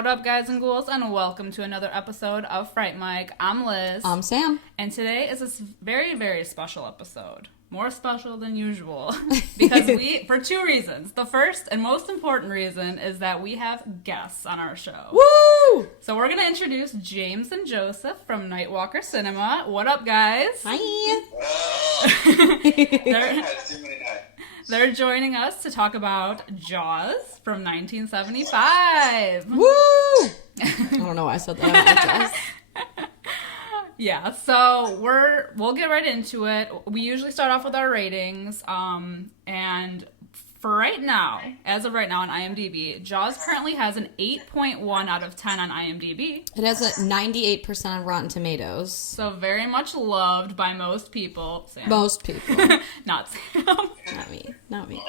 What up, guys and ghouls, and welcome to another episode of Fright Mic. I'm Liz. I'm Sam. And today is a very, very special episode. More special than usual. Because for two reasons. The first and most important reason is that we have guests on our show. Woo! So we're going to introduce James and Joseph from Nightwalker Cinema. What up, guys? Hi. They're joining us to talk about Jaws from 1975. Woo! I don't know why I said that. I like Jaws. Yeah, so we'll get right into it. We usually start off with our ratings, and for right now, as of right now on IMDb, Jaws currently has an 8.1 out of 10 on IMDb. It has a 98% on Rotten Tomatoes. So very much loved by most people. Sam. Most people. Not Sam. Not me. Not me.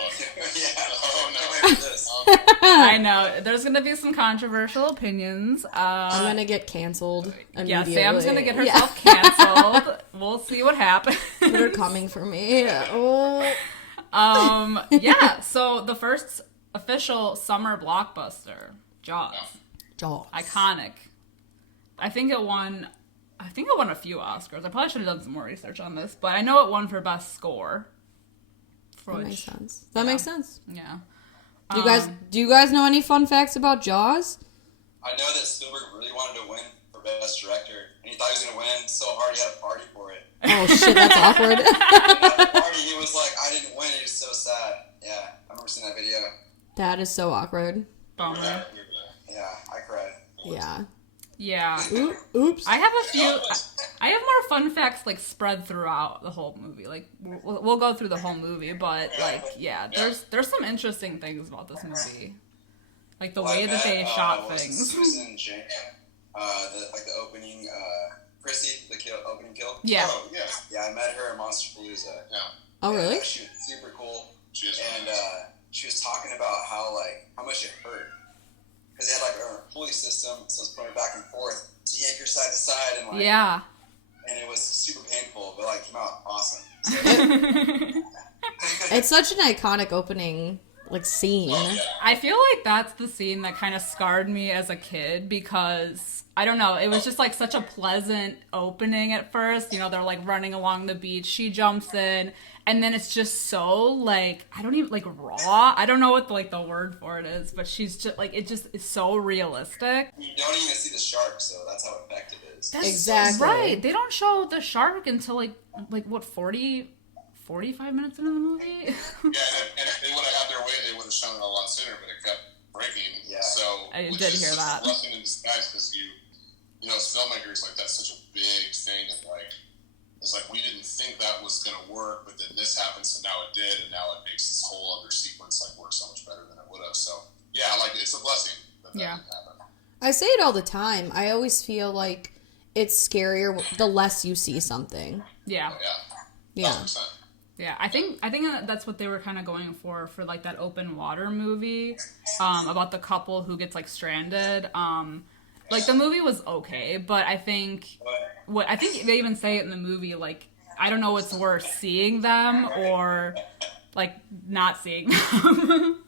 I know. There's going to be some controversial opinions. I'm going to get canceled immediately. Yeah, Sam's going to get herself canceled. We'll see what happens. They're coming for me. Oh. Yeah, so the first official summer blockbuster, Jaws. Jaws. Iconic. I think it won a few Oscars. I probably should have done some more research on this, but I know it won for best score. That makes sense. That makes sense. Yeah. Do you guys know any fun facts about Jaws? I know that Spielberg really wanted to win for Best Director, and he thought he was going to win so hard he had a party for it. Oh shit, that's awkward. And at the party, he was like, I didn't win, he was so sad. Yeah, I remember seeing that video. That is so awkward. Bummer. Yeah, I cried. Yeah. Yeah. Oops. I have more fun facts like spread throughout the whole movie. Like we'll go through the whole movie, but like there's some interesting things about this movie. Like the way that they shot things. Susan Jane, the opening Chrissy, opening kill. Yeah. Oh, yeah. Yeah, I met her at Monsterpalooza. Yeah. Oh, really? She was super cool. She was she was talking about how much it hurt. Because they had a pulley system, so it's putting it back and forth to yank her side to side, and yeah. And it was super painful, but came out awesome. So, it's such an iconic opening scene. Oh, yeah. I feel like that's the scene that kind of scarred me as a kid because I don't know, it was just such a pleasant opening at first. You know, they're running along the beach. She jumps in, and then it's just so I don't even raw. I don't know what the word for it is, but she's just it just is so realistic. You don't even see the shark, so that's how effective it is. That's exactly right. They don't show the shark until 45 minutes into the movie. Yeah, and if they would have had their way, they would have shown it a lot sooner, but it kept breaking. Yeah. So I which did is hear such that. a blessing in disguise because you know, as filmmakers, that's such a big thing, and it's we didn't think that was gonna work, but then this happened, so now it did, and now it makes this whole other sequence work so much better than it would have. So yeah, it's a blessing that didn't happen. I say it all the time. I always feel like it's scarier the less you see something. Yeah. Oh, yeah. Yeah. 100%. Yeah, I think that's what they were kind of going for that open water movie about the couple who gets stranded. The movie was okay, but I think they even say it in the movie I don't know what's worse, seeing them or not seeing them.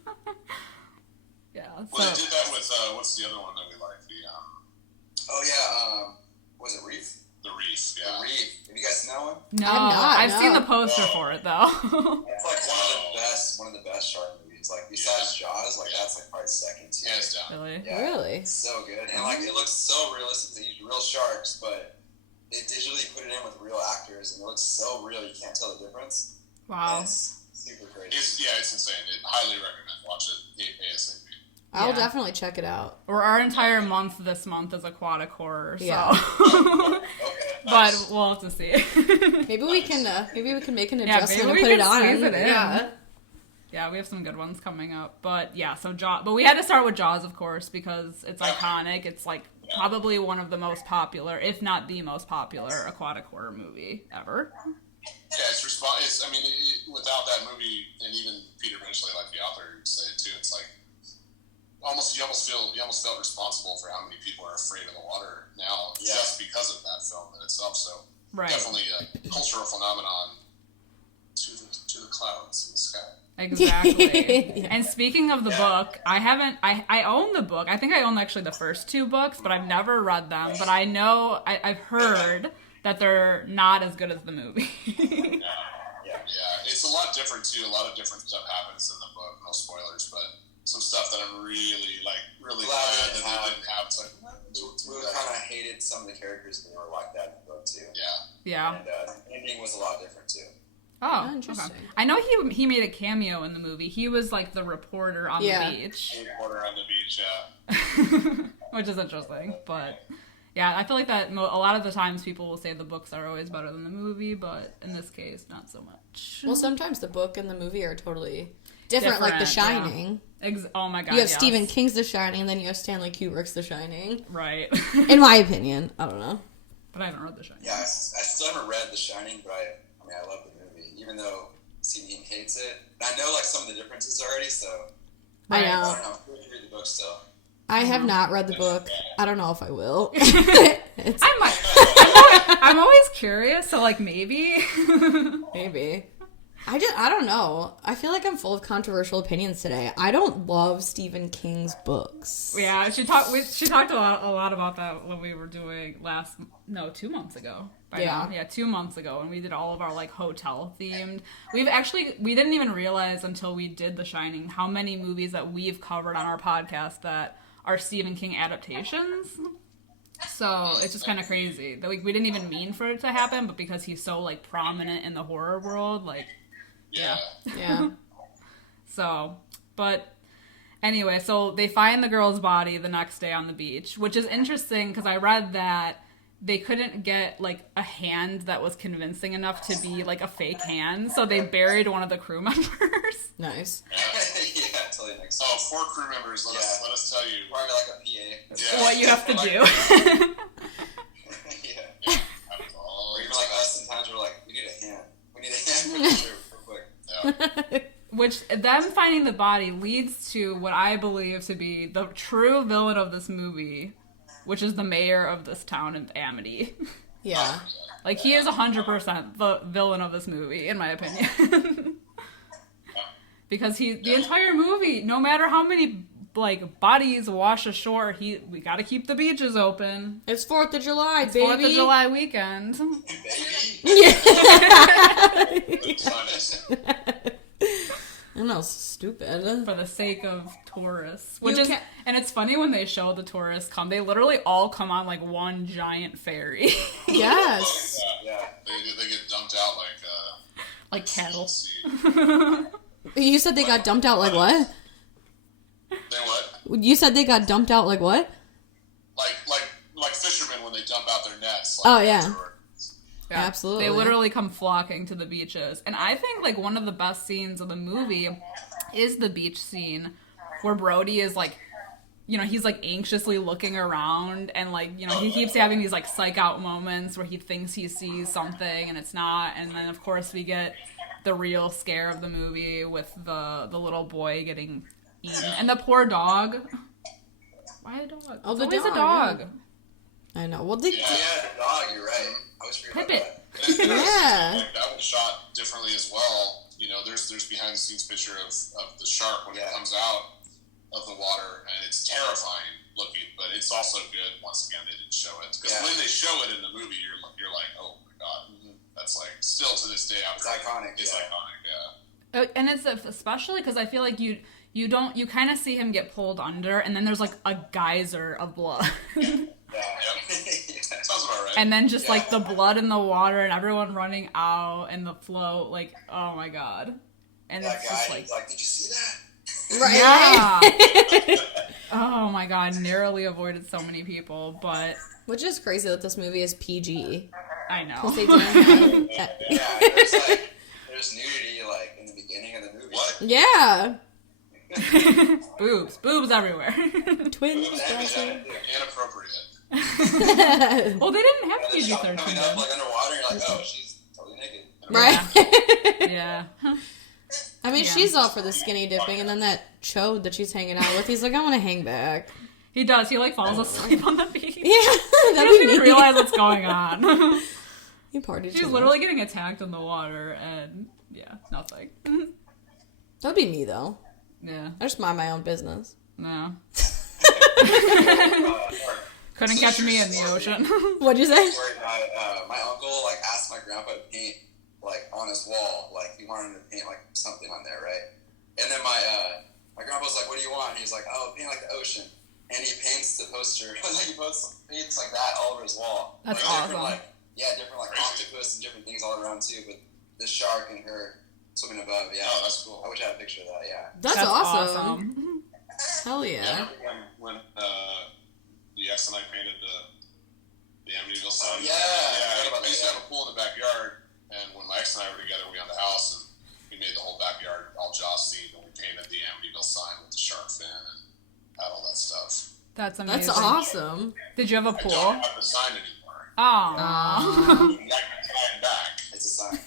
Yeah. Well, they did that with what's the other one that we like? Was it Reef? The Reef. Yeah. The Reef. Have you guys seen that one? No, I've seen the poster for it though. It's one of the best shark movies. Besides Jaws, that's probably second tier. Hands down. Really? Yeah, Really? It's so good, and it looks so realistic. They use real sharks, but they digitally put it in with real actors, and it looks so real you can't tell the difference. Wow. And it's super crazy. It's insane. Highly recommend. Watch it ASAP. I'll definitely check it out. Our entire month this month is Aquatic Horror, so. Yeah. Okay, nice. But we'll have to see. Maybe we can make an adjustment and maybe put we it can on. squeeze it in. Yeah. Yeah, we have some good ones coming up. But yeah, so Jaws. But we had to start with Jaws, of course, because it's iconic. It's probably one of the most popular, if not the most popular, aquatic horror movie ever. Yeah, without that movie, and even Peter Benchley, the author, said it too. It's you almost felt responsible for how many people are afraid of the water now, just because of that film in itself. So definitely a cultural phenomenon to the clouds in the sky. Exactly. Yeah. And speaking of the book, I own the book. I think I own actually the first 2 books, but I've never read them. But I know, I've heard that they're not as good as the movie. Yeah, it's a lot different too. A lot of different stuff happens in the book. No spoilers, but some stuff that I'm really glad that they didn't have. It's like, we kind of hated some of the characters that were like that in the book too. Yeah. And the ending was a lot different too. Oh, interesting. Okay. I know he made a cameo in the movie. He was like the reporter on the beach. Reporter on the beach, yeah. Which is interesting, but yeah, I feel like that a lot of the times people will say the books are always better than the movie, but in this case, not so much. Well, sometimes the book and the movie are totally different like The Shining. Yeah. Oh my god, you have Stephen King's The Shining, and then you have Stanley Kubrick's The Shining. Right. In my opinion. I don't know. But I haven't read The Shining. Yeah, I still haven't read The Shining, but I love the movie, even though Stephen King hates it. And I know like some of the differences already, so I know. I don't know. I'm read the book still. I have not read the book. I don't know if I will. I'm always curious, so like maybe. Maybe. I don't know. I feel like I'm full of controversial opinions today. I don't love Stephen King's books. Yeah, she talked a lot about that when we were doing 2 months ago. Yeah, 2 months ago, when we did all of our like hotel themed. We didn't even realize until we did The Shining how many movies that we've covered on our podcast that are Stephen King adaptations. So it's just kind of crazy that we didn't even mean for it to happen, but because he's so like prominent in the horror world, like. Yeah. So, but anyway, so they find the girl's body the next day on the beach, which is interesting because I read that they couldn't get like a hand that was convincing enough to be like a fake hand, so they buried one of the crew members. Nice. Yeah, totally makes sense. Oh, 4 crew members. Let us tell you. Probably like a PA. Yeah. What you have to do. Yeah. Or even like us, sometimes we're like, we need a hand. We need a hand for the trip real quick. Yeah. Which, them finding the body leads to what I believe to be the true villain of this movie, which is the mayor of this town in Amity. Yeah. Like, he is 100% the villain of this movie, in my opinion. Because the entire movie, no matter how many, like, bodies wash ashore, we gotta keep the beaches open. It's 4th of July, baby. 4th of July weekend. I know, stupid. For the sake of tourists. And it's funny when they show the tourists come, they literally all come on like one giant ferry. Yes. Yeah. They get dumped out like cattle. You said they got dumped out like what? They what? You said they got dumped out like what? Like fishermen when they dump out their nets. Oh, yeah. Yeah, absolutely. They literally come flocking to the beaches. And I think, like, one of the best scenes of the movie is the beach scene where Brody is, like, you know, he's, like, anxiously looking around and, like, you know, he keeps having these, like, psych-out moments where he thinks he sees something and it's not. And then, of course, we get the real scare of the movie with the little boy getting eaten. And the poor dog. Why a dog? Oh, It's the always dog, a dog. yeah. I know. Well, the dog, you're right. I was forgetting about that. Yeah. Like, that was shot differently as well. You know, there's behind the scenes picture of the shark when it comes out of the water, and it's terrifying looking, but it's also good. Once again, they didn't show it because when they show it in the movie, you're like, oh my god, that's like still to this day. It's iconic. It's iconic. Yeah. And it's especially because I feel like you kind of see him get pulled under, and then there's like a geyser of blood. Sounds about right. And then just like the blood in the water and everyone running out and the float, like, oh my god. And that it's guy, just like, did you see that? Right. Yeah. Oh my god, narrowly avoided so many people, but Which is crazy that this movie is PG. I know. Because they didn't there's nudity like in the beginning of the movie. What? Yeah. boobs everywhere. Twins. Inappropriate. Well, they didn't have PG-13. Coming up like underwater, you're like, oh, she's totally naked. Right? Yeah. I mean, she's all for the skinny dipping, and then that chode that she's hanging out with, he's like, I want to hang back. He does. He like falls asleep on the beach. Yeah. He doesn't even realize what's going on. He partied. She's literally getting attacked in the water, and yeah, nothing. That'd be me, though. Yeah. I just mind my own business. No. Couldn't catch me in the ocean. What'd you say? My uncle like asked my grandpa to paint like on his wall, like he wanted him to paint like something on there, right? And then my grandpa was like, "What do you want?" He's like, "Oh, paint like the ocean." And he paints the poster, like he paints like that all over his wall. That's like, awesome. Different like octopus and different things all around too. But the shark and her swimming above, yeah. Oh, that's cool. I wish I had a picture of that. Yeah. That's awesome. Hell yeah. When the ex and I painted the Amityville sign. Yeah. We used to have a pool in the backyard, and when my ex and I were together, we owned a house, and we made the whole backyard all Joss themed, and we painted the Amityville sign with the shark fin and had all that stuff. That's amazing. That's awesome. Did you have a pool? I don't have the sign anymore. Oh. You like my sign back. It's a sign.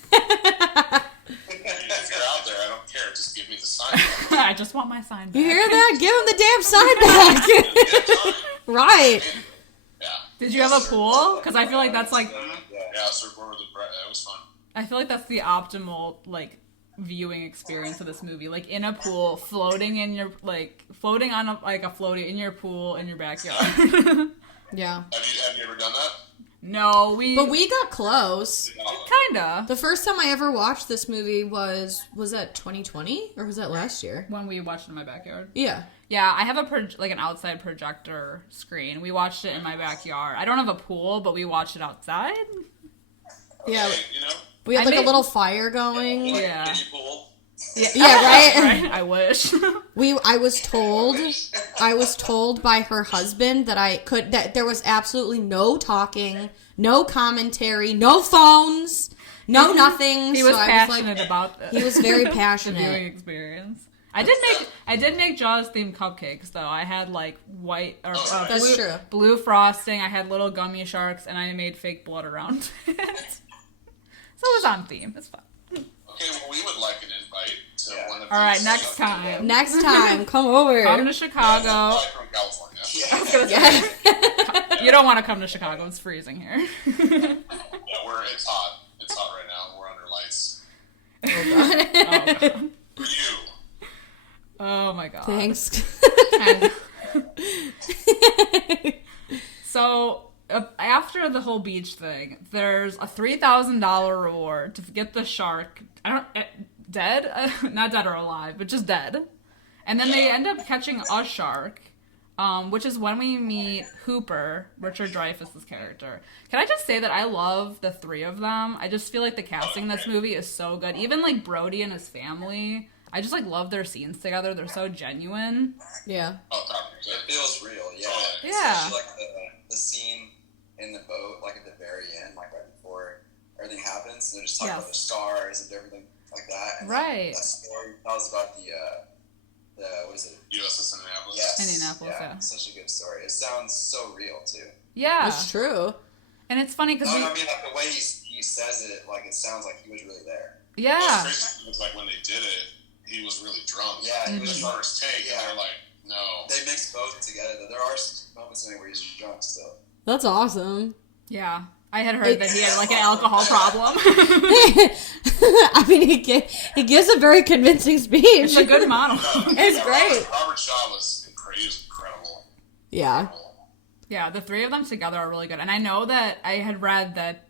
If you're out there, I don't care. Just give me the sign. I just want my sign back. You hear that? Give him the damn sign back. Right. Yeah. Did you have a pool? Because I feel like that's like... Yeah, surfboard with the bread. It was fun. I feel like that's the optimal, like, viewing experience of this movie. Like, in a pool, floating in your, like, floating on, a floaty in your pool in your backyard. Yeah. Have you ever done that? No, But we got close. Kinda. The first time I ever watched this movie was that 2020? Or was that last year? When we watched it in my backyard. Yeah. Yeah, I have an outside projector screen. We watched it in my backyard. I don't have a pool, but we watched it outside. Yeah. Okay, you know? We had like a little fire going. Yeah. Kiddie pool. Yeah, right? Right? I wish. I was told by her husband that there was absolutely no talking, no commentary, no phones, no nothing. He was so passionate about this. He was very The passionate. viewing experience. I did make Jaws themed cupcakes though. I had like white or That's true. blue frosting. I had little gummy sharks, and I made fake blood around it. So it was on theme. It's fun. Okay, well, we would like an invite to one of All right, these, next time. Next time, come over. Come to Chicago. Probably from California. I was gonna say, you don't want to come to Chicago. It's freezing here. Yeah, it's hot. It's hot right now. We're under lights. Oh, God. For you. Oh my God. Thanks. So after the whole beach thing, there's a $3,000 reward to get the shark. Dead, not dead or alive, but just dead. And then they end up catching a shark, which is when we meet Hooper, Richard Dreyfuss's character. Can I just say that I love the three of them? I just feel like the casting in this movie is so good. Even like Brody and his family, I just like love their scenes together. They're so genuine. Yeah. Oh, it feels real, yeah. Yeah. Especially like the scene in the boat, like at the very end, like right before everything happens. They're just talking about the stars and everything like that. And right. That story, that was about the what is it? USS Indianapolis. Yes. Indianapolis, yeah. Such a good story. It sounds so real too. Yeah. It's true. And it's funny because I mean, like the way he says it, like it sounds like he was really there. Yeah. Well, it's crazy. It's like when they did it, he was really drunk. Yeah, he was the first take, and they're like, no. They mixed both together. There are moments in it where he's drunk still. That's awesome. Yeah. I had heard that he had like an alcohol problem. I mean, he gives a very convincing speech. It's a good model. It's great. Robert Shaw was incredible. Yeah. Yeah, the three of them together are really good. And I know that I had read that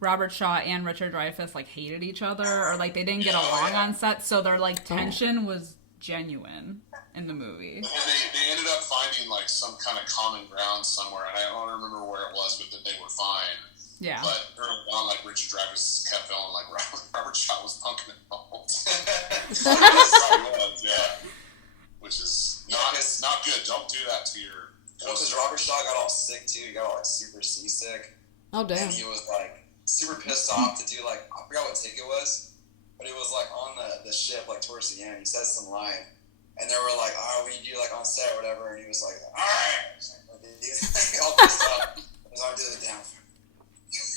Robert Shaw and Richard Dreyfuss like hated each other or like they didn't get along on set, so their like tension was genuine in the movie. And they ended up finding like some kind of common ground somewhere, and I don't remember where it was, but that they were fine. Yeah. But early on, like Richard Dreyfuss kept feeling like Robert Shaw was punking him out. Yeah. Which is not good. Don't do that to your. Because Robert Shaw got all sick too. He got all like super seasick. Oh damn. And he was like super pissed off to do like I forgot what take it was, but it was like on the ship like towards the end. He says some line, and they were like, "Oh, we do like on set or whatever," and he was like, "All right," he's like, all pissed off. He was like, "Do the down."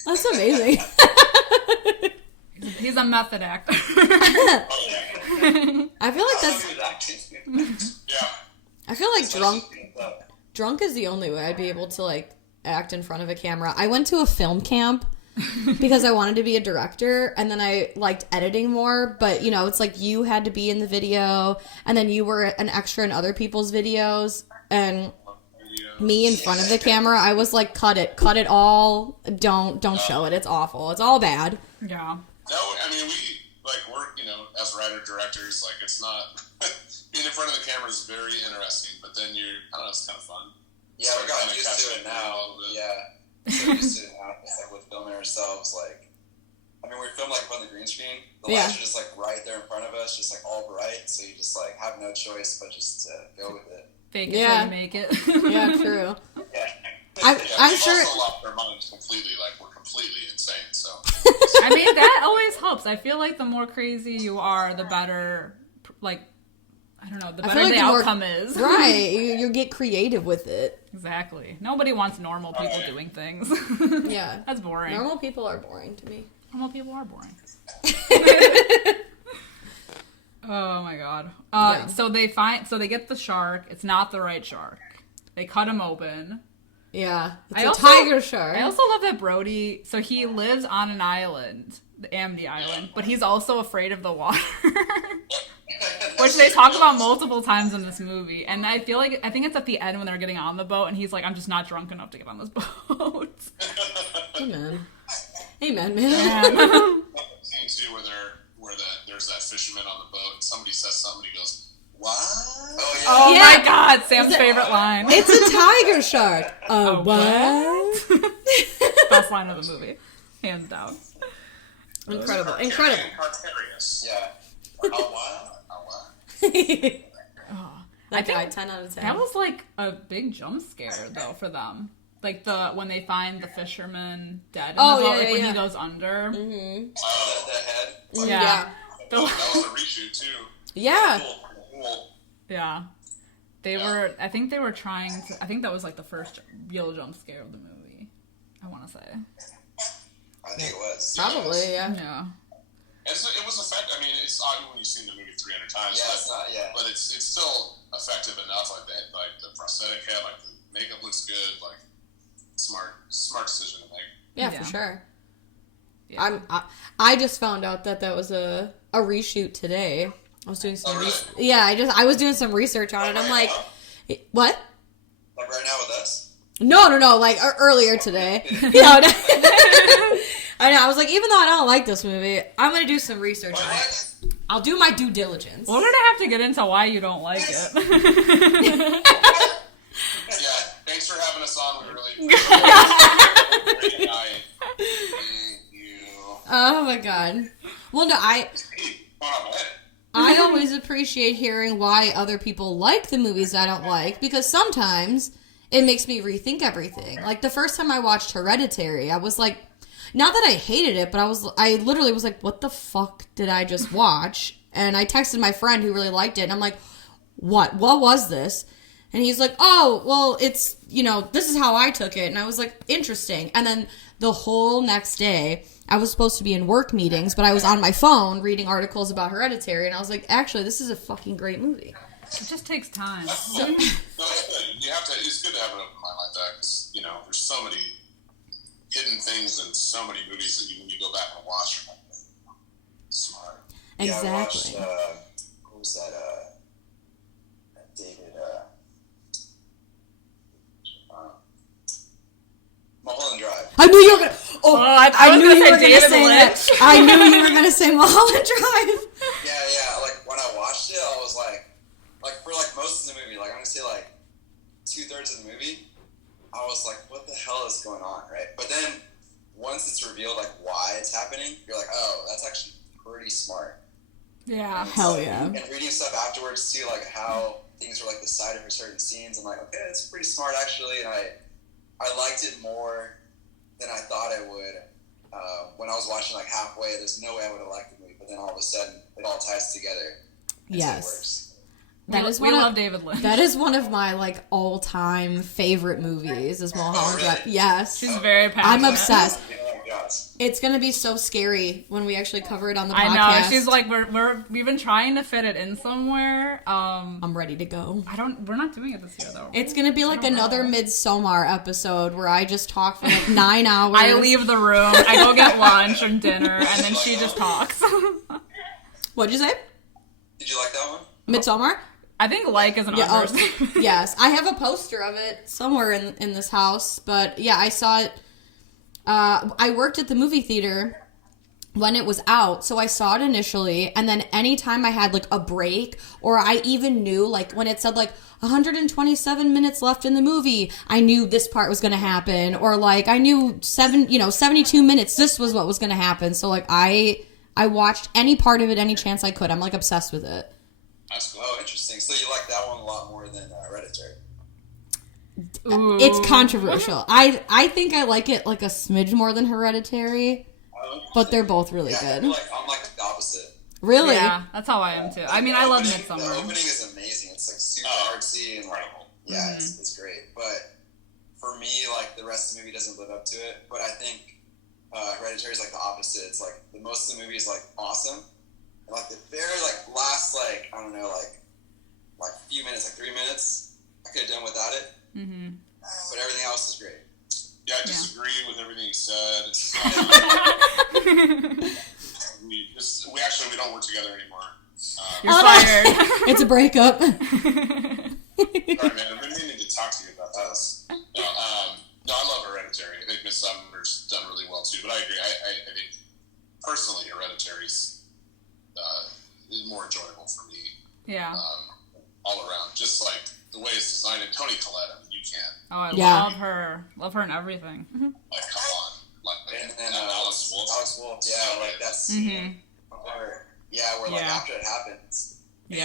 That's amazing. He's a method actor. I feel like that's. Yeah. I feel like drunk is the only way I'd be able to like act in front of a camera. I went to a film camp because I wanted to be a director, and then I liked editing more, but, it's like you had to be in the video, and then you were an extra in other people's videos, and me in front of the camera, I was like, cut it all, don't show it, it's awful, it's all bad. Yeah. No, I mean, we're, as writer-directors, like, it's not, being in front of the camera is very interesting, but then I don't know, it's kind of fun. Yeah, we're gotten used to it now. Yeah. So used to it now. It's like with filming ourselves, like, I mean, we film like on the green screen. The lights are just like right there in front of us, just like all bright. So you just like have no choice but just to go with it. Fake it till you make it. Yeah, true. Yeah. I'm sure. Also lost our minds completely. Like, we're completely insane. So. I mean, that always helps. I feel like the more crazy you are, the better. Like, I don't know. The better the outcome is. Right. You get creative with it. Exactly. Nobody wants normal people doing things. Yeah. That's boring. Normal people are boring to me. Normal people are boring. Oh my god. So they get the shark. It's not the right shark. They cut him open. Yeah. It's a tiger shark. I also love that Brody, so he lives on an island, the Amity Island, but he's also afraid of the water. Which they talk about multiple times in this movie. And I think it's at the end when they're getting on the boat and he's like, I'm just not drunk enough to get on this boat. Amen. Man. Scene too where there's that fisherman on the boat and somebody says something and he goes, what? Oh my god, Sam's favorite line. It's a tiger shark. What? Best line of the movie. Hands down. Incredible. Yeah. What? That guy, 10 out of 10. That was like a big jump scare though for them. Like when they find the fisherman dead in the boat, when he goes under. Mm-hmm. The head. Yeah. That was a reshoot too. Yeah. Cool. Yeah. I think they were trying to, I think that was like the first real jump scare of the movie. I want to say. I think it was. Probably, yeah. Yeah. It was effective. I mean, it's odd when you've seen the movie 300 times. Yeah, but it's still effective enough. Like the prosthetic head, like the makeup looks good. Like smart decision to make. Yeah, for sure. Yeah. I just found out that was a reshoot today. I was doing some. Really? I was doing some research on it. I'm like, what? Like right now with us? No. Like earlier today. I know. I was like, even though I don't like this movie, I'm gonna do some research on it. I'll do my due diligence. We're gonna have to get into why you don't like it. Yeah. Thanks for having us on. We really appreciate it. Thank you. Oh my god. Well, no, I always appreciate hearing why other people like the movies I don't like, because sometimes it makes me rethink everything. Like the first time I watched Hereditary, I was like, not that I hated it, but I literally was like, what the fuck did I just watch? And I texted my friend who really liked it, and I'm like, what was this? And he's like, oh, well, it's, this is how I took it. And I was like, interesting. And then the whole next day, I was supposed to be in work meetings, but I was on my phone reading articles about Hereditary, and I was like, actually, this is a fucking great movie. It just takes time. No, it's good to have an open mind like that, because, there's so many hidden things in so many movies that when you go back and watch, you're like, smart. Exactly. Yeah, I watched, what was that, David, Mulholland Drive. I knew you were gonna. I knew you were gonna David say Lynch. that. I knew you were gonna say Mulholland Drive. Yeah. Like when I watched it, I was like for like most of the movie, like I'm gonna say like 2/3 of the movie, I was like, what the hell is going on, right? But then once it's revealed like why it's happening, you're like, oh, that's actually pretty smart. Yeah. Hell yeah. And reading stuff afterwards too, like how things were like decided for certain scenes, I'm like, okay, it's pretty smart actually, and I liked it more than I thought I would. When I was watching like halfway, there's no way I would have liked the movie, but then all of a sudden it all ties together. Yes. We love David Lynch. That is one of my like all-time favorite movies. Is Mulholland Drive? Yes. She's very passionate. I'm obsessed. gosh. It's gonna be so scary when we actually cover it on the podcast. I know. She's like, we've been trying to fit it in somewhere. I'm ready to go. We're not doing it this year though. It's gonna be like another Midsommar episode where I just talk for like 9 hours. I leave the room, I go get lunch and dinner, and then she just talks. What'd you say? Did you like that one? Midsommar? I think like is an understatement. Yes, I have a poster of it somewhere in this house, but yeah, I saw it. I worked at the movie theater when it was out, so I saw it initially, and then anytime I had like a break, or I even knew like when it said like 127 minutes left in the movie, I knew this part was going to happen, or like I knew 72 minutes, this was what was going to happen. So like I watched any part of it, any chance I could. I'm like obsessed with it. That's cool. Oh, interesting. So you like that one a lot more than Hereditary? Ooh. It's controversial. I think I like it like a smidge more than Hereditary, but they're both really good. I'm like the opposite. Really? Yeah, that's how I am too. I mean, I love The Midsommar. opening is amazing. It's like super artsy and like, yeah, it's great. But for me, like the rest of the movie doesn't live up to it. But I think Hereditary is like the opposite. It's like the most of the movie is like awesome. And like the very like last like I don't know like few minutes, like 3 minutes, I could have done without it. Mm-hmm. But everything else is great. Yeah, I disagree with everything you said. We don't work together anymore. You're fired. It's a breakup. All right, man. I've been meaning to talk to you about this. No, I love Hereditary. I think Midsommar's done really well too. But I agree. I think personally, Hereditary's more enjoyable for me. Yeah. All around, just like the way it's designed. And Toni Collette, I mean, you can't. Oh, I love her. Love her in everything. Like, come on. Like, And then Alice Wolf. Alex Wolf, yeah, like that's where like after it happens, he's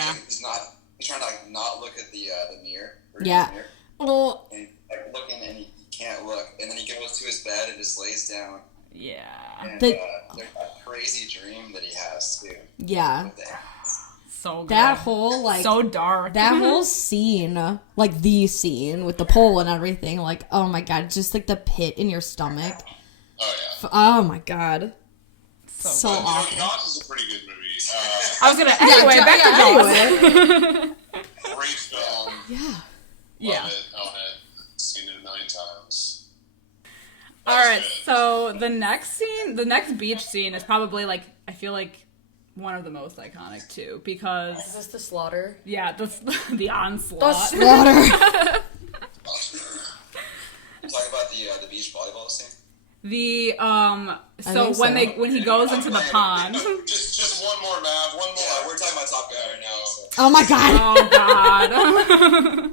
trying to like not look at the mirror. Yeah. The mirror, Well, and he's like looking and he can't look, and then he goes to his bed and just lays down. Yeah. And there's a crazy dream that he has too. yeah. With the animals. So good. That whole like so dark. that whole scene, like the scene with the pole and everything, like oh my god, just like the pit in your stomach. Oh yeah. Oh my god. So But, awful. Jaws is a pretty good movie. I was gonna anyway. Back to Jaws. Great film. Yeah. Yeah. Love it. Own it. Seen it 9 times. All right. So the next beach scene is probably like I feel like one of the most iconic too because Is this the slaughter? yeah, the onslaught. The slaughter. Talking about the beach volleyball scene. The so think so. when he goes into the pond. Just one more, Mav. One more. Yeah, we're talking about Top Gun right now. So. Oh my god. Oh god.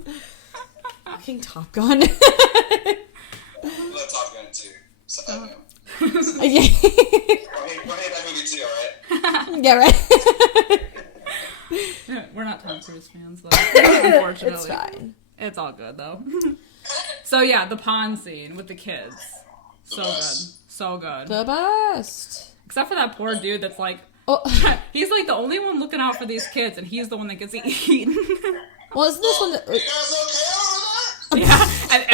Fucking Top Gun. We love Top Gun too. So, Yeah. Go hate that movie too, alright? Yeah, right. We're not Tom Cruise fans though. Unfortunately. It's fine. It's all good though. So yeah, the pond scene with the kids. So good. So good. The best. Except for that poor dude that's like Oh. he's like the only one looking out for these kids and he's the one that gets eaten. Well, isn't this one You that... guys okay over there? Yeah, and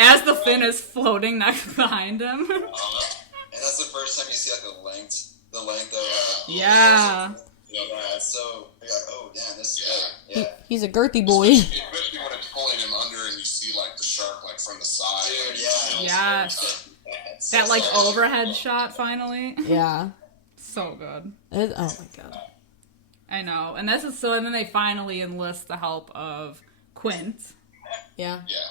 as the fin is floating next behind him. And that's the first time you see like the length of Yeah. it's so you're like, oh damn, this is good. Yeah. He's a girthy boy. Especially when it's pulling him under and you see like the shark like from the side. Dude, Like, yeah. Yes. It's That so like solid. overhead shot finally. Yeah. So good. Oh my god. I know. And this is so and then they finally enlist the help of Quint. Yeah. Yeah.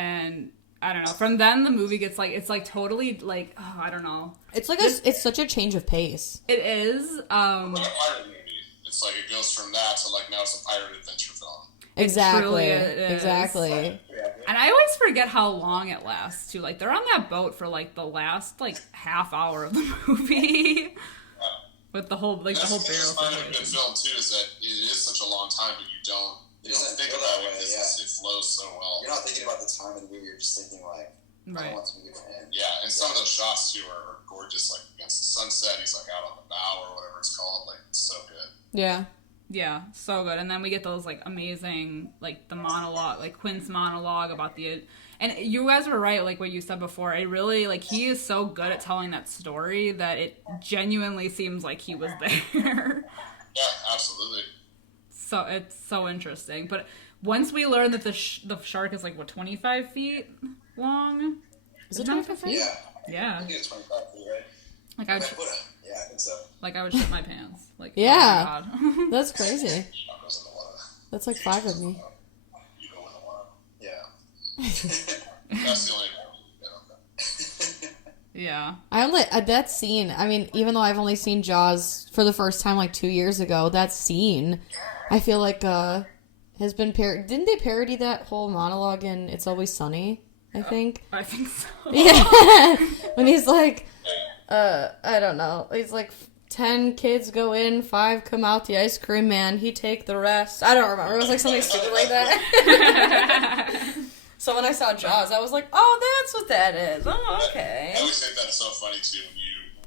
And I don't know. From then the movie gets like it's like totally like oh, I don't know. It's like it's such a change of pace. It is. Like a pirate movie. It's like it goes from that to like now it's a pirate adventure film. Exactly. truly is. Exactly. And I always forget how long it lasts too. Like they're on that boat for like the last like half hour of the movie. With the whole like the whole barrel That's part of a good situation. film too is that it is such a long time, but you don't doesn't think feel about that it way, because it flows so well. You're not thinking about the time of the movie, you're just thinking like I Right. don't want this movie to end. Yeah, and some of those shots too are gorgeous, like against the sunset. He's like out on the bow or whatever it's called. Like it's so good. Yeah. Yeah, so good. And then we get those like amazing like the monologue, like Quint's monologue about the And you guys were right, like what you said before. It really, like, he is so good at telling that story that it genuinely seems like he was there. Yeah, absolutely. So it's so interesting. But once we learn that the shark is like, what, 25 feet long? Is it 25 feet? Yeah. Yeah. I think it's 25 feet, right? Like Yeah, I think so. Like, I would shit my pants. Like, Yeah. oh my God. That's crazy. That goes in the water. That's like 5 of me. You go in the water. Yeah. That's the only. Yeah. I only that scene. I mean, even though I've only seen Jaws for the first time like 2 years ago, that scene, I feel like has been didn't they parody that whole monologue in It's Always Sunny? I think. I think so. Yeah. When he's like, I don't know. He's like, 10 kids go in, 5 come out. The ice cream man, he take the rest. I don't remember. It was like something stupid like that. So when I saw Jaws, I was like, oh, that's what that is. Oh, okay. I always think that's so funny too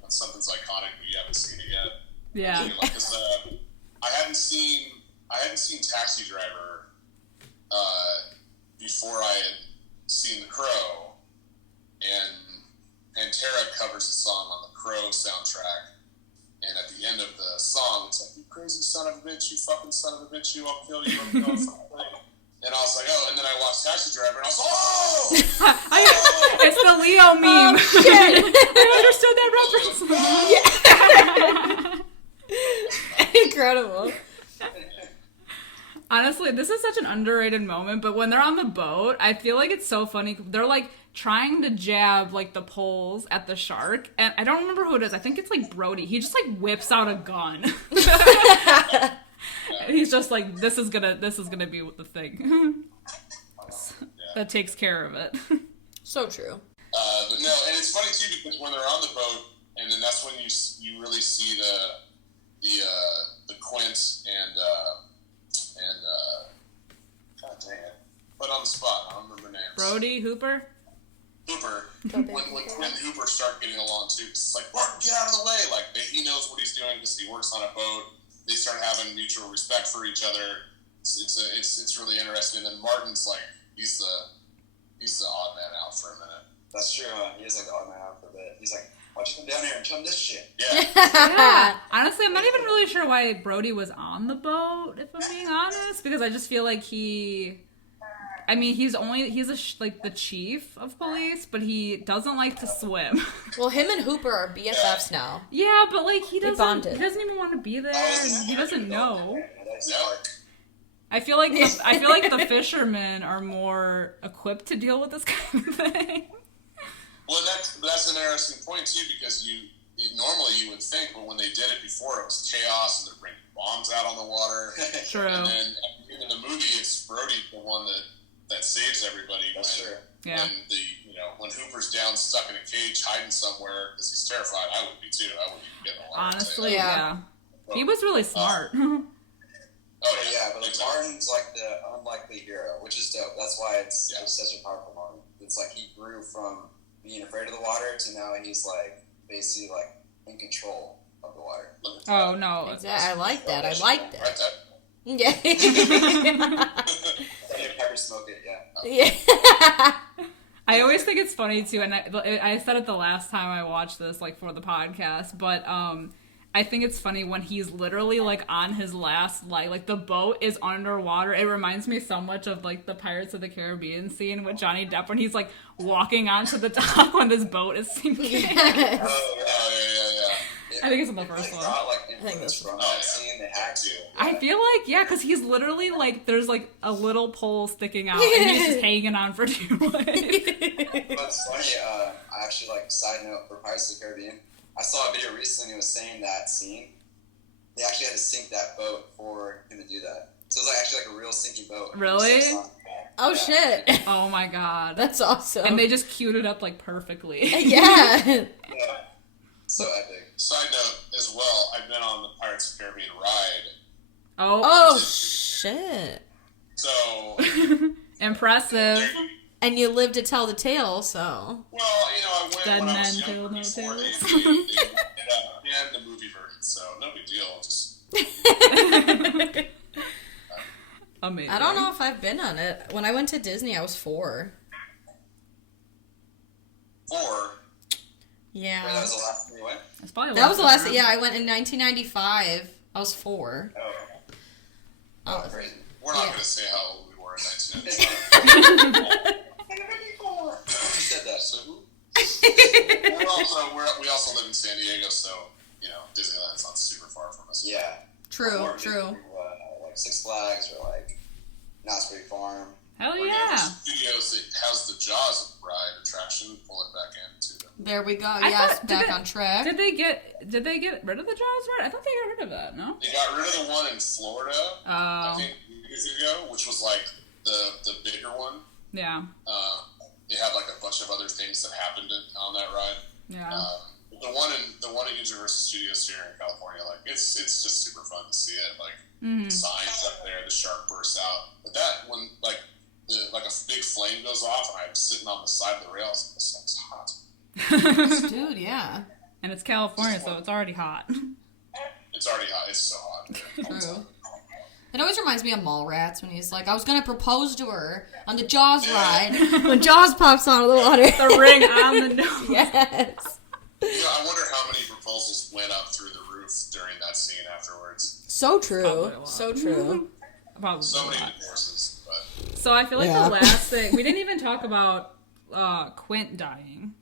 when something's iconic but you haven't seen it yet. Yeah. Like, 'cause, I hadn't seen Taxi Driver before I had seen The Crow, and Tara covers the song on the Crow soundtrack. And at the end of the song, it's like, "You crazy son of a bitch, you fucking son of a bitch, you, I'll kill you, I'll kill you." And I was like, oh, and then I watched Taxi Driver, and I was like, oh! It's the Leo meme. Oh, shit. I understood that reference. Yeah. Incredible. Honestly, this is such an underrated moment, but when they're on the boat, I feel like it's so funny. They're, like, trying to jab, like, the poles at the shark, and I don't remember who it is. I think it's, like, Brody. He just, like, whips out a gun. And he's just like, this is gonna be the thing that takes care of it. So true. But no, and it's funny too because when they're on the boat, and then that's when you really see the Quint and God dang it, put on the spot. I don't remember names. Brody, Hooper. When Quint and Hooper start getting along too, 'cause it's like, Martin, get out of the way! Like he knows what he's doing because he works on a boat. They start having mutual respect for each other. It's really interesting. And then Martin's like, he's the odd man out for a minute. That's true, huh? He is like the odd man out for a bit. He's like, why don't you come down here and chum this shit? Yeah. Yeah. Honestly, I'm not even really sure why Brody was on the boat, if I'm being honest, because I just feel like he's like the chief of police, but he doesn't like to swim. Well, him and Hooper are BFFs now. Yeah, but like he doesn't even want to be there, Oh, and he doesn't know. That's hard. I feel like the fishermen are more equipped to deal with this kind of thing. Well, that's an interesting point too, because normally you would think, but when they did it before, it was chaos and they're bringing bombs out on the water. True. And then in the movie, it's Brody the one that saves everybody. That's true. Yeah. When Hooper's down, stuck in a cage, hiding somewhere because he's terrified. I would be too. I wouldn't even get in the water. Honestly, yeah. He was really smart. Oh yeah, but like, Martin's like the unlikely hero, which is dope. That's why it's such a powerful moment. It's like he grew from being afraid of the water to now he's like basically like in control of the water. Oh no! Exactly. I like that. Yeah. Pepper smoke it, yeah. Yeah. I always think it's funny too, and I said it the last time I watched this, like for the podcast, but I think it's funny when he's literally like on his last leg, like the boat is underwater. It reminds me so much of like the Pirates of the Caribbean scene with Johnny Depp when he's like walking onto the dock when this boat is sinking. Yes. Yeah. I think it's in the first one. Got like influence from that scene. They had to. I feel like, yeah, because he's literally like, there's like a little pole sticking out and he's just hanging on for dear life. What's funny, I actually like, side note for Pirates of the Caribbean, I saw a video recently that was saying that scene, they actually had to sink that boat for him to do that. So it was like actually like a real sinking boat. Really? Oh shit. Oh my god. That's awesome. And they just cued it up like perfectly. Yeah. Yeah. So epic. Side note as well, I've been on the Pirates of the Caribbean ride. Oh shit. So impressive. And you live to tell the tale, so. Well, I went Dead when I was men younger tell no before they tales. and the movie version, so no big deal. Just Amazing. I don't know if I've been on it. When I went to Disney, I was 4. 4. Yeah. Wait, that was the last time you went? That's probably That was the last. Yeah, I went in 1995. I was 4. Oh, crazy. We're not going to say how old we were in 1995. Who said that? So who? we also live in San Diego, so, Disneyland's not super far from us. Yeah. True. Like Six Flags or like Knott's Berry Farm. Hell Or, yeah. Studios that has the Jaws ride attraction, pull it back into them. There we go. I Yes, thought- back on track. Did they get rid of the Jaws ride? I thought they got rid of that. No. They got rid of the one in Florida, I think, years ago, which was like the bigger one. Yeah. It had like a bunch of other things that happened on that ride. Yeah. The one in Universal Studios here in California, like it's just super fun to see it. Like signs up there, the shark bursts out. But that when like a big flame goes off, and I'm sitting on the side of the rails, this thing's hot. Dude, yeah. And it's California, so it's already hot. It's already hot. It's so hot. True. It always reminds me of Mallrats when he's like, I was going to propose to her on the Jaws ride. When Jaws pops out of the water. The ring on the nose. Yes. I wonder how many proposals went up through the roof during that scene afterwards. So Probably true. a lot. So true. Probably So a many lot. divorces, but So I feel like Yeah. the last thing we didn't even talk about Quint dying,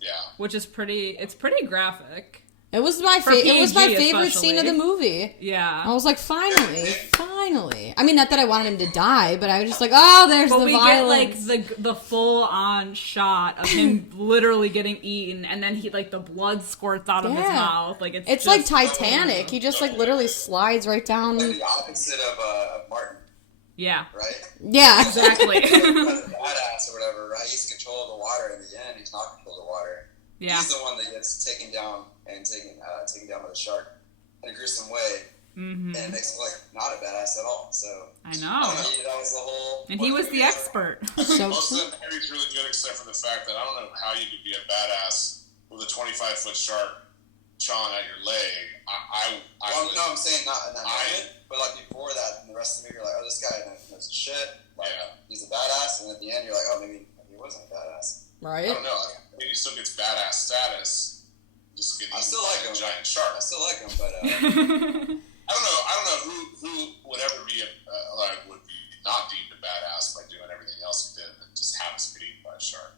yeah. which is pretty graphic. It was my For it was my PG favorite scene of the especially. movie. Yeah. I was like, finally. I mean, not that I wanted him to die, but I was just like, oh, there's But the we violence. get like the full on shot of him literally getting eaten, and then he like the blood squirts out of his Yeah. mouth. Like It's just, like Titanic. He just like literally slides right down. Like the opposite of Martin, yeah, right? Yeah. exactly. He's a badass or whatever, right? He's control of the water in the end. He's not control of the water. yeah. He's the one that gets taken down and taken down by the shark in a gruesome way, Mm-hmm. and it makes him like not a badass at all. So I I know. mean, that was the whole. And he was the expert. So Most of them, Harry's really good, except for the fact that I don't know how you could be a badass with a 25-foot shark chawing at your leg. Well, no, I'm saying not in that moment, but like before that, in the rest of the movie, you're like, oh, this guy knows his shit. Like, he's a badass, and at the end, you're like, oh, maybe he wasn't a badass. I Right? don't know. Like, maybe he still gets badass status. Just getting I still eaten like by a him. giant shark. I still like him, but I don't know who would ever be would be not deemed a badass by doing everything else he did, and just happens to get eaten by a shark.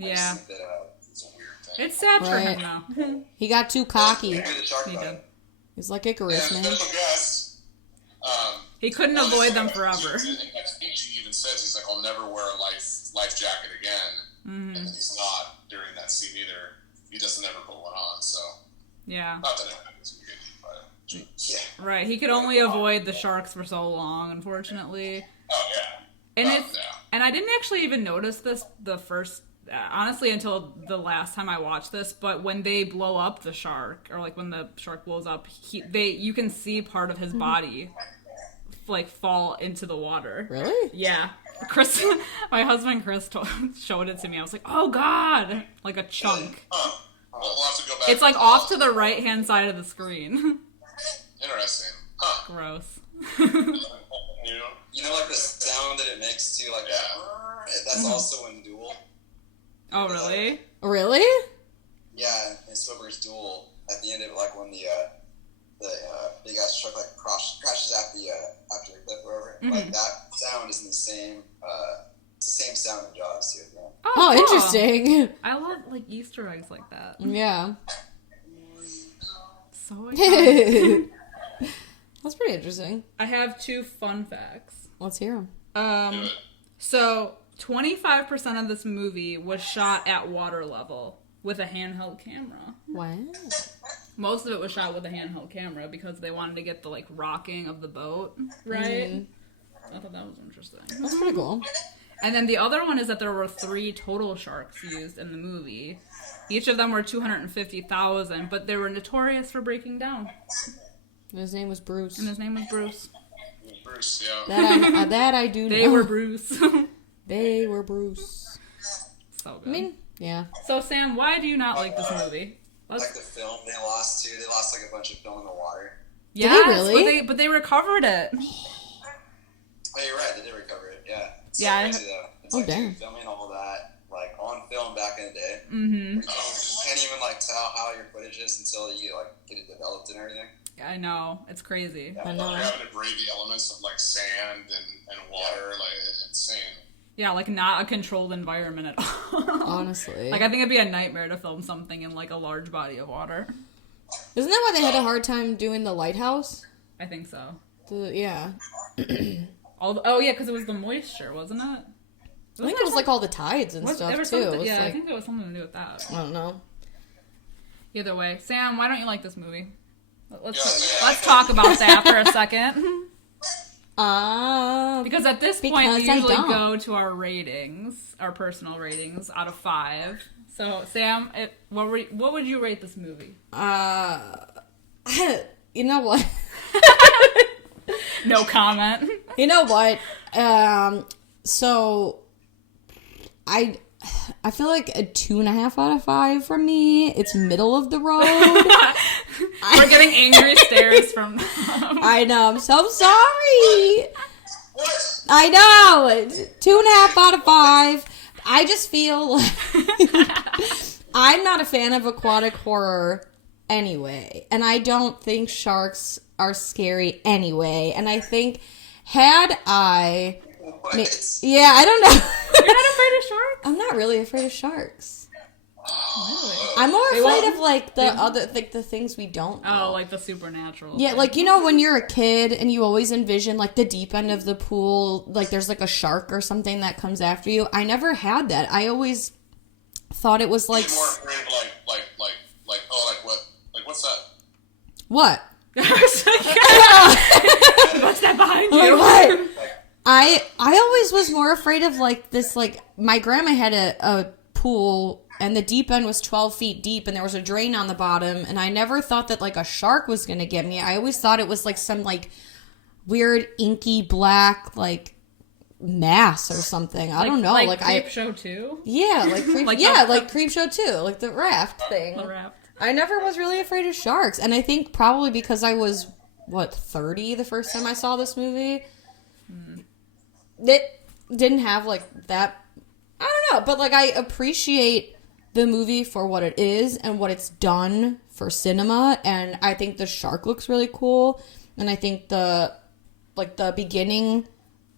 I Yeah, just think that It's a weird thing. it's sad for Right. him now. He got too cocky. maybe the shark He about did. it. He's like Icarus, And man. special guest. He couldn't avoid them forever. In that speech, he even says he's like, "I'll never wear a life jacket again," Mm-hmm. and he's not during that scene either. He doesn't ever put one on, so Yeah, not that it happens. You get eaten by a Yeah. right. He could only avoid the sharks for so long, unfortunately. Oh yeah. And Oh, it's yeah. and I didn't actually even notice this the first honestly until the last time I watched this. But when they blow up the shark, or like when the shark blows up, you can see part of his body like fall into the water. Really? Yeah. Chris, my husband Chris showed it to me. I was like, oh god, like a chunk. Huh. We'll have to go back. It's like off to the right hand side of the screen. Interesting. Huh. Gross. You know, like the sound that it makes too, like that's also in Duel. Oh really? Really? Yeah, in Spielberg's Duel, at the end of it, like when the big ass shark like crashes after the cliff or whatever, like that sound is in the same it's the same sound in Jaws too. Yeah. Oh, cool. interesting. I love like Easter eggs like that. Yeah. So exciting. That's pretty interesting. I have 2 fun facts. Let's hear him. Do it. So 25% of this movie was shot at water level with a handheld camera. Wow. Most of it was shot with a handheld camera because they wanted to get the like rocking of the boat, right? I thought that was interesting. That's pretty cool. And then the other one is that there were 3 total sharks used in the movie. Each of them were 250,000, but they were notorious for breaking down. And his name was Bruce. And his name was Bruce. Bruce, yeah. That I do know. They were Bruce. They were Bruce. So good. I mean, yeah. So Sam, why do you not like this movie? Like the film they lost too. They lost like a bunch of film in the water. Did they really? But they recovered it. Oh, you're right. They did recover it. Yeah. It's Yeah, so crazy though. It's Oh, like damn. dude, filming all that like on film film back in the day. Mm-hmm. You can't even like tell how your footage is until you like get it developed and everything. I know, it's crazy. I know. You're having to brave the elements of like sand and water, like it's insane. Yeah, like not a controlled environment at all. Honestly. Like I think it'd be a nightmare to film something in like a large body of water. Isn't that why they had a hard time doing the lighthouse? I think so. Yeah. Oh yeah, because it was the moisture, wasn't it? I think it was like all the tides and stuff too. It was Yeah, I like, think there was something to do with that. I don't know. Either way, Sam, why don't you like this movie? Yeah. Let's talk about that for a second. Uh, Because at this point, Because we I usually don't. go to our ratings, our personal ratings out of 5. So, Sam, what would you rate this movie? you know what? No comment. You know what? So I feel like a 2.5 out of 5 from me. It's middle of the road. We're getting angry stares from them. I know. I'm so sorry. What? I know. 2.5 out of 5. I just feel like I'm not a fan of aquatic horror anyway, and I don't think sharks are scary anyway. And I think had I, What? yeah, I don't know. You're not afraid of sharks? I'm not really afraid of sharks. Really? I'm more They afraid won't- of like the other, like the things we don't know. Oh, like the supernatural. Yeah, thing. like, you know, when you're a kid and you always envision, like, the deep end of the pool, like, there's, like, a shark or something that comes after you. I never had that. I always thought it was, like... You're more afraid of what's that? What? What's that behind Like, you? what? I always was more afraid of, like, this, like... My grandma had a pool... And the deep end was 12 feet deep, and there was a drain on the bottom, and I never thought that, like, a shark was gonna get me. I always thought it was, like, some, like, weird, inky, black, like, mass or something. I don't know. Like Creep Show 2? Yeah, like, Like like Creep Show 2, like the raft thing. The raft. I never was really afraid of sharks, and I think probably because I was, 30 the first time I saw this movie? It didn't have, like, that... I don't know, but, like, I appreciate... the movie for what it is and what it's done for cinema, and I think the shark looks really cool, and I think the beginning,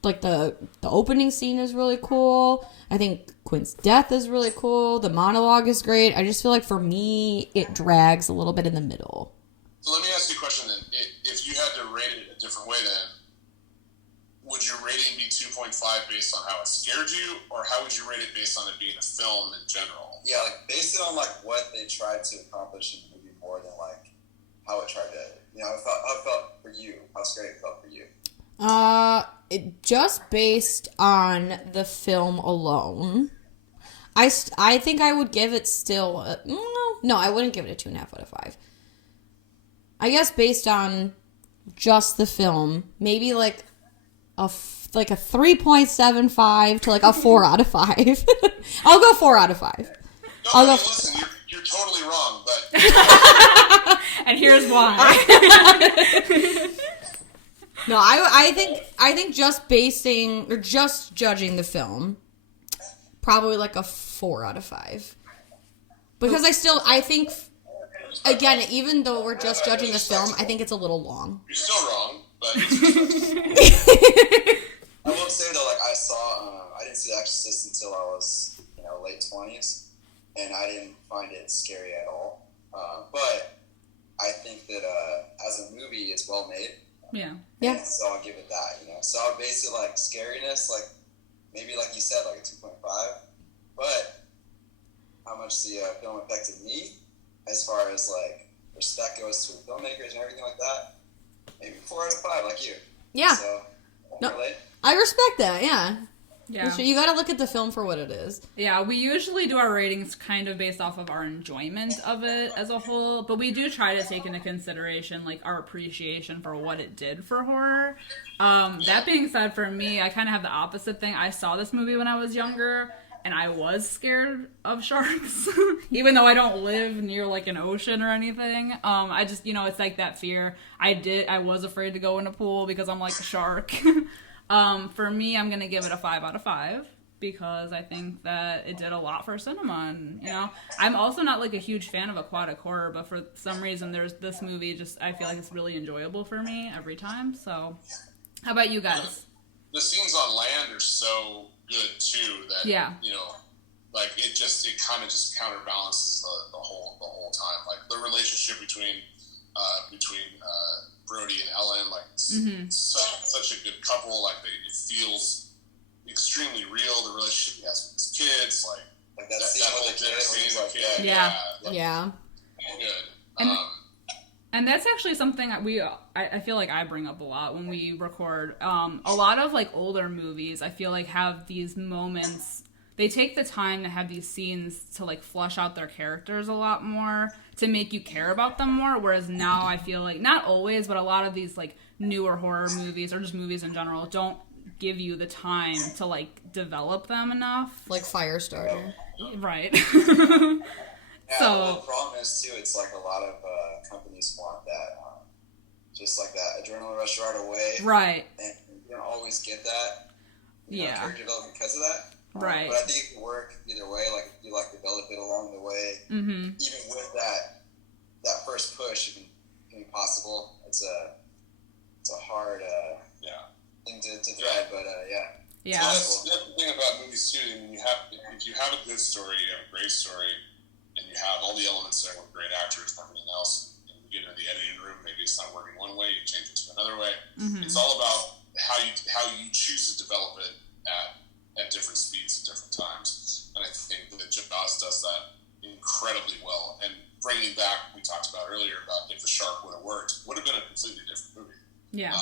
like the opening scene is really cool. I think Quinn's death is really cool. The monologue is great. I just feel like for me it drags a little bit in the middle. So let me ask you a question then. If you had to rate it a different way then, would your rating be 2.5 based on how it scared you, or how would you rate it based on it being a film in general? Yeah, like based it on like what they tried to accomplish in the movie more than like how it tried to, how it felt for you, how scary it felt for you. Just based on the film alone, I think I would give it still. No, I wouldn't give it a 2.5 out of 5. I guess based on just the film, maybe like a 3.75 to like a 4 out of 5. I'll go 4 out of 5. No, listen, you're totally wrong, but... And here's why. No, I think just judging the film, probably like a 4 out of 5. Because I think, again, even though we're just judging the film, I think it's a little long. You're still wrong, but... I will say though, like I didn't see The Exorcist until I was, late 20s, and I didn't find it scary at all. But I think that as a movie, it's well made. Yeah. Yeah. And so I'll give it that, So I'll base it like scariness, like maybe like you said, like a 2.5. But how much the film affected me, as far as like respect goes to the filmmakers and everything like that, maybe 4 out of 5, like you. Yeah. So, No. I respect that, yeah. Yeah. You gotta look at the film for what it is. Yeah, we usually do our ratings kind of based off of our enjoyment of it as a whole, but we do try to take into consideration, like, our appreciation for what it did for horror. That being said, for me, I kind of have the opposite thing. I saw this movie when I was younger, and I was scared of sharks, even though I don't live near, like, an ocean or anything. I just, it's like that fear. I was afraid to go in a pool because I'm like a shark. For me, I'm going to give it a 5 out of 5. because I think that it did a lot for cinema. And, you know, I'm also not like a huge fan of aquatic horror, but for some reason there's this movie just, I feel like it's really enjoyable for me every time. So how about you guys? The scenes on land are so good too that, you know, like it kind of just counterbalances the whole time. Like the relationship between Brody and Ellen, like such a good couple. Like it feels extremely real. The relationship he has with his kids, like that scene with the kid. Yeah. Good. And that's actually something I feel like I bring up a lot when we record. A lot of like older movies, I feel like have these moments. They take the time to have these scenes to like flesh out their characters a lot more, to make you care about them more. Whereas now I feel like, not always, but a lot of these like newer horror movies or just movies in general don't give you the time to like develop them enough. Like Firestarter. Right. Yeah, So the problem is too, it's like a lot of companies want that, just like that adrenaline rush right away. Right. And you don't always get that. Character development because of that. Right. But I think it can work either way. Like if you like develop it along the way, even with that first push, it can be possible. It's a hard thing to thread, but yeah. So that's the thing about movies too. If you have a good story, you have a great story, and you have all the elements there with great actors and everything else, and you get into the editing room, maybe it's not working one way, you change it to another way. It's all about how you choose to develop it at different speeds at different times. And I think that Jaws does that incredibly well. And bringing back, we talked about earlier about if the shark would have worked, would have been a completely different movie. Yeah.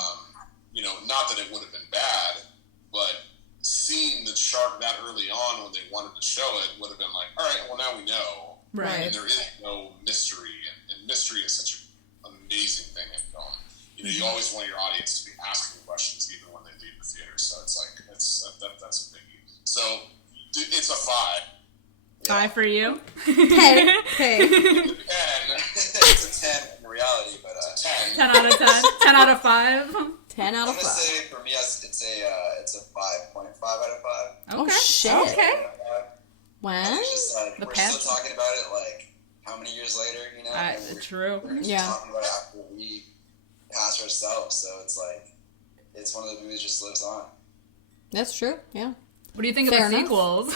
Not that it would have been bad, but seeing the shark that early on when they wanted to show it would have been like, all right, well, now we know. Right. And there is no mystery. And mystery is such an amazing thing in film. You always want your audience to be asking questions even when they leave the theater. So it's like, that's a biggie. So it's a 5. 5 for you? 10. it's a 10 in reality, but it's a 10. 10 out of 10? 10 out of 5? 10 out of 5. I'm gonna say for me, it's a 5.5 out of 5. Oh, shit. Okay. Wow. It's just like, we're still talking about it like how many years later, True. We're just talking about it after we pass ourselves, so it's like it's one of the movies that just lives on. That's true, yeah. What do you think Fair of the enough. sequels?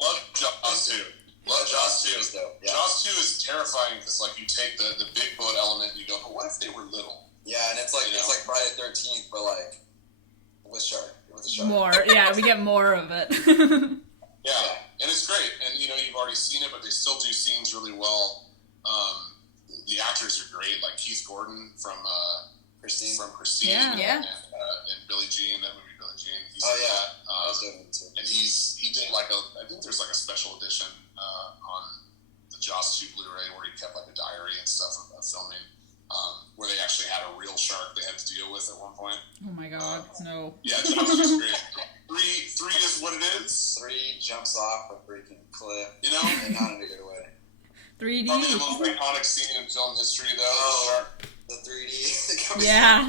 Love Jaws 2. Love Jaws 2. Is dope. Yeah. Jaws 2 is terrifying because like you take the big boat element and you go, but what if they were little? Yeah, and it's like Friday the 13th, but like with a shark. More, yeah, we get more of it. Yeah, and it's great. And you've already seen it, but they still do scenes really well. The actors are great, like Keith Gordon from Christine, Yeah. And Billie Jean, that movie Billie Jean. I was doing it too. And he did I think there's like a special edition on the Jaws 2 Blu-ray where he kept like a diary and stuff of filming, where they actually had a real shark they had to deal with at one point. Oh my god, no. Yeah, Jaws is great. Three is what it is. 3 jumps off a freaking cliff. And not in a good way. 3D. Probably the most iconic scene in film history, though. Oh, the shark. The 3D. Yeah.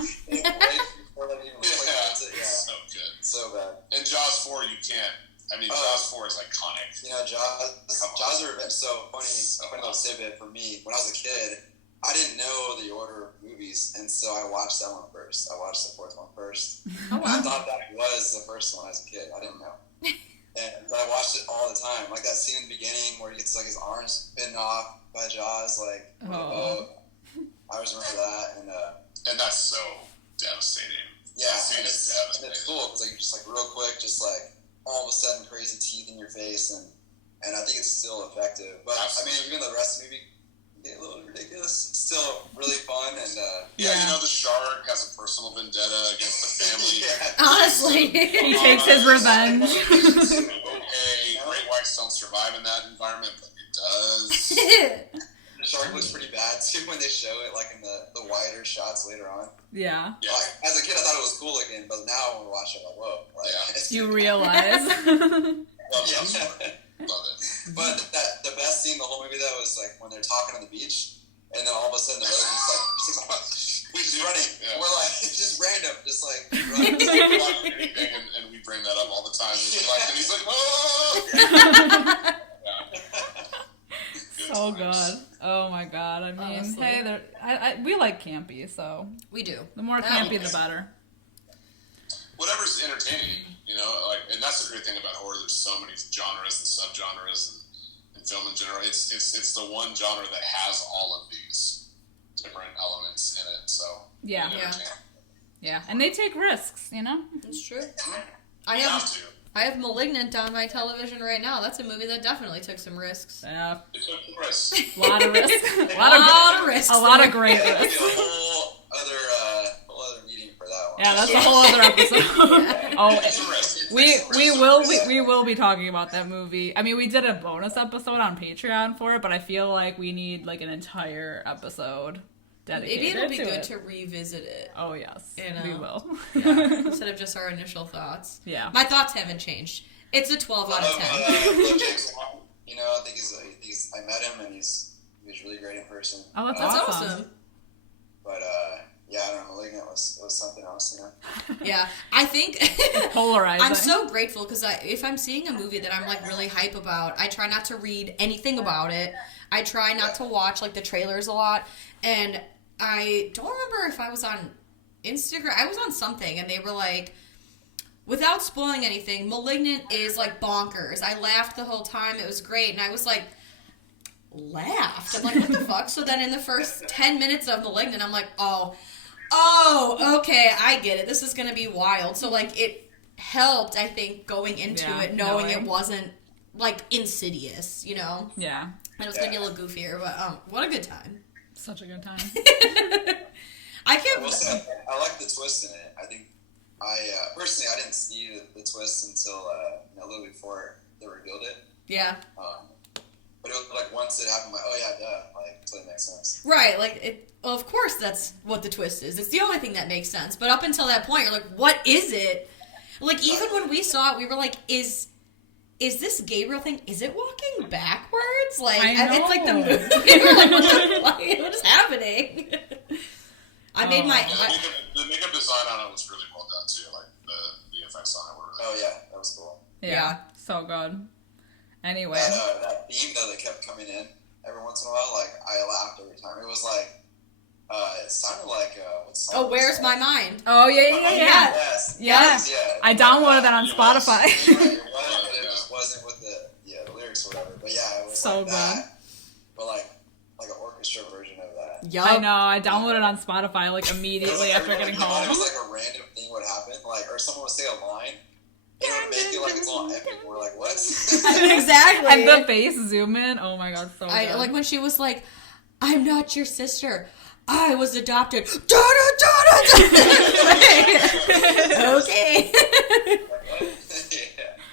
So good. So bad. And Jaws 4, you can't. I mean, Jaws 4 is iconic. Jaws are so funny little tidbit for me. When I was a kid, I didn't know the order of movies, and so I watched that one first. I watched the 4th one first. Oh, wow. I thought that was the first one as a kid. I didn't know. And so I watched it all the time. Like that scene in the beginning where he gets like his arms bitten off by Jaws, like I always remember that, and that's so devastating. Yeah, that scene is devastating. And it's cool because like just like real quick, just like all of a sudden crazy teeth in your face, and I think it's still effective. But absolutely. I mean, even the rest of the movie get a little ridiculous. It's still really fun, and the shark has a personal vendetta against the family. Honestly, he takes his revenge. Okay, great whites don't survive in that environment, but it does. The shark looks pretty bad too when they show it, like in the wider shots later on. Yeah. Like, as a kid, I thought it was cool looking, but now when we watch it, I'm like, whoa. Like, you realize. Love it. But the best scene in the whole movie though was like when they're talking on the beach, and then all of a sudden the boat just like we're running. Yeah. We're like it's just random, just like running. And we bring that up all the time. And he's like, oh! Yeah. So good. Oh my god. I mean, Honestly. hey, we like campy, so We do. the more campy, the better. Whatever's entertaining, and that's the great thing about horror. There's so many genres and subgenres and film in general. It's the one genre that has all of these different elements in it. So Yeah. it's entertaining. Yeah, and they take risks, It's true. You have to. I have Malignant on my television right now. That's a movie that definitely took some risks. Yeah, It's a risk. a lot of risks. A lot of risks. A lot there. of great There'll be risks. a whole other meeting for that one. Yeah, that's a whole other episode. Oh, It's a risk. we will be talking about that movie. I mean, we did a bonus episode on Patreon for it, but I feel like we need like an entire episode dedicated Maybe it'll be to good it. to revisit it. Oh yes, You know. we will. Yeah, instead of just our initial thoughts. Yeah. My thoughts haven't changed. It's a 12 out of 10. James Wan, I think I met him and he's really great in person. Oh, that's That's awesome. awesome. But yeah, I don't know. Malignant was something else, Yeah, I think Polarizing. I'm so grateful because if I'm seeing a movie that I'm like really hype about, I try not to read anything about it. I try not to watch like the trailers a lot, and I don't remember if I was on Instagram. I was on something, and they were like, without spoiling anything, Malignant is like bonkers. I laughed the whole time. It was great, and I was like, laughed. I'm like, what the fuck? So then in the first 10 minutes of Malignant, I'm like, oh, okay, I get it. This is going to be wild. So, like, it helped, I think, going into it, knowing it wasn't, like, insidious, Yeah. And it was going to be a little goofier, but what a good time. Such a good time. I can't... I will say, I like the twist in it. I think personally, I didn't see the twist until a little before they revealed it. Yeah. But it was like once it happened, I'm like, oh yeah, duh. Like, it totally makes sense. Right, like, well, of course that's what the twist is. It's the only thing that makes sense. But up until that point, you're like, what is it? Like, even when we saw it, we were like, is this Gabriel thing, is it walking backwards? Like, it's like the movie. We're like, what is happening? I made my... The makeup design on it was really well done, too. Like, the effects on it were really Oh yeah, that was cool. Yeah. So good. Anyway. That theme though that kept coming in every once in a while, like I laughed every time. It was like, it sounded like what song? Oh, Where's My Mind? Oh, yeah. Yes. Yeah. I downloaded that on Spotify. It was, but it just wasn't with the lyrics or whatever. But yeah, it was So like good. that, but like an orchestra version of that. Yup. I know. I downloaded it on Spotify like It was immediately like after every getting time home. it was like a random thing would happen, like or someone would say a line. It would make it like it's all epic. We're like, what? Exactly. And the face zoom in. Oh my god, so good. Like when she was like, I'm not your sister. I was adopted. Okay.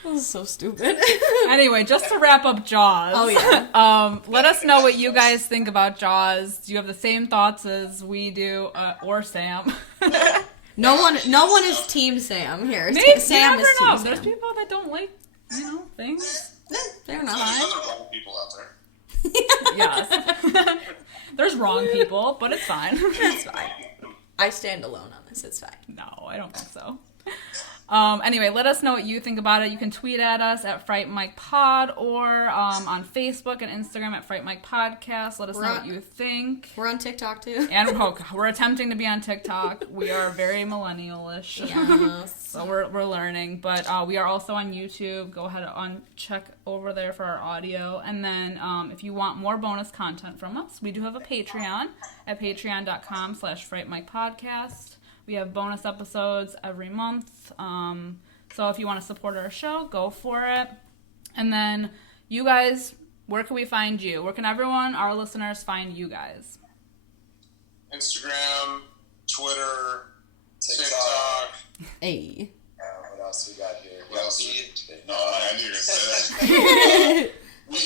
That was so stupid. Anyway, just to wrap up Jaws. Oh, yeah. Let us know what you guys think about Jaws. Do you have the same thoughts as we do, or Sam? No one is Team Sam here. Maybe, Sam you is never Team know. Sam. There's people that don't like, things. Fair There's enough. other wrong people out there. Yes. There's wrong people, but it's fine. It's fine. I stand alone on this. It's fine. No, I don't think so. Anyway, let us know what you think about it. You can tweet at us at Fright Mic Pod or on Facebook and Instagram at Fright Mic Podcast. Let us know what you think. We're on TikTok too. And we're attempting to be on TikTok. We are very millennial-ish. Yes. So we're learning. But we are also on YouTube. Go ahead and check over there for our audio. And then if you want more bonus content from us, we do have a Patreon at patreon.com/FrightMicPodcast. We have bonus episodes every month. So if you want to support our show, go for it. And then you guys, where can we find you? Where can everyone, our listeners, find you guys? Instagram, Twitter, TikTok. TikTok. Hey. What else we got here? What else? Feed. No, I knew you were gonna say that. we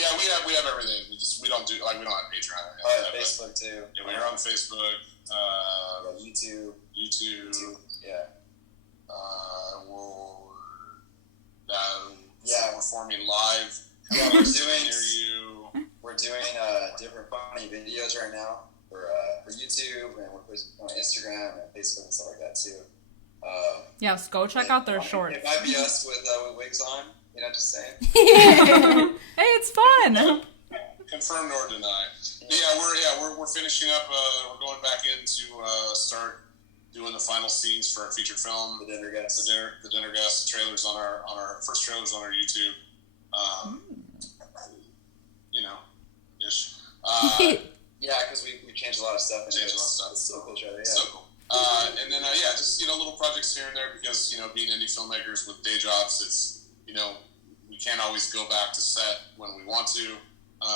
have everything. We don't have Patreon. Oh, yeah, Facebook too. Yeah, we're on Facebook. YouTube. Yeah. We're forming live. Yeah, near you. We're doing different funny videos right now for YouTube, and we're posting on Instagram and Facebook and stuff like that too. Yeah, so go check out their shorts. It might be us with wigs on. You know, just saying. Hey, it's fun. Confirm nor deny. We're finishing up. We're going back in to start doing the final scenes for our feature film, The Dinner Guest. The Dinner Guest trailers on our first trailers on our YouTube. Ish. Yeah, because we changed a lot of stuff. Changed a lot of stuff. It's so cool, Trevor. Yeah. So cool. And then just little projects here and there because being indie filmmakers with day jobs, it's we can't always go back to set when we want to.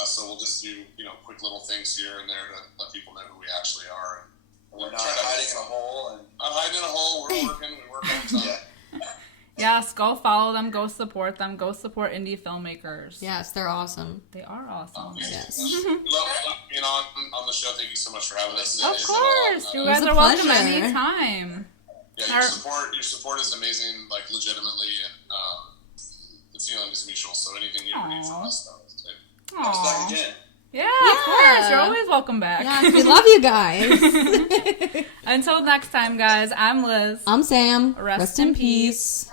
So we'll just do quick little things here and there to let people know who we actually are. And we're not hiding in a hole. Not hiding in a hole. We're working. We work all the time. Yeah. Yes, go follow them. Go support them. Go support indie filmmakers. Yes, they're awesome. They are awesome. Yes. We love being on the show. Thank you so much for having us. Of course, you guys are welcome anytime. Yeah, your support is amazing. Like legitimately, and the feeling is mutual. So anything you need from us, Aww. Again. Yeah, of course. You're always welcome back. Yeah, we love you guys. Until next time, guys. I'm Liz. I'm Sam. Rest in peace.